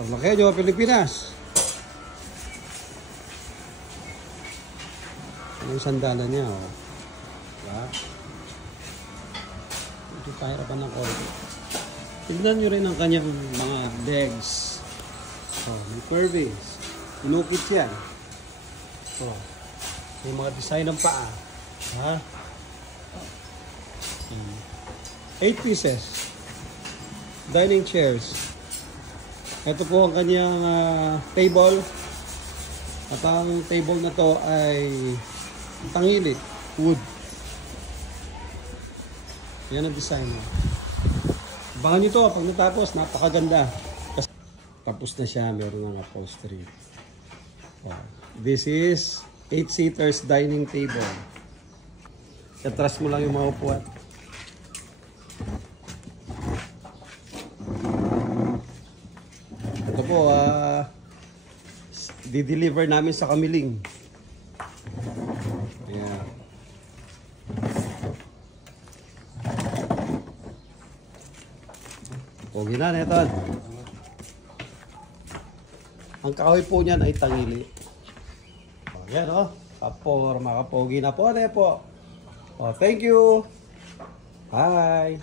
Paglakenyo, Pilipinas. Ano yung sandalan niya, oh. Diba? Ito pahirapan ng konti. Tignan nyo rin ang kanyang mga legs. Oh, may curves. Inukit yan. Oh, may mga design ng paa. Ha? 8 pieces. Dining chairs. Ito po ang kanyang table. At ang table na to ay tangili. Wood. Yan ang design mo. Abangan nyo to pag natapos. Napakaganda. Tapos na siya. Meron ng upholstery. Oh. This is 8-seaters dining table. Atras mo lang yung mga upuan. Ito po, di-deliver namin sa Kamiling. Yeah. Pogi na, Neton. Ang kahoy po niyan ay tangili. Yan, oh. Kapor, makapogi na po, po. Oh, thank you. Bye.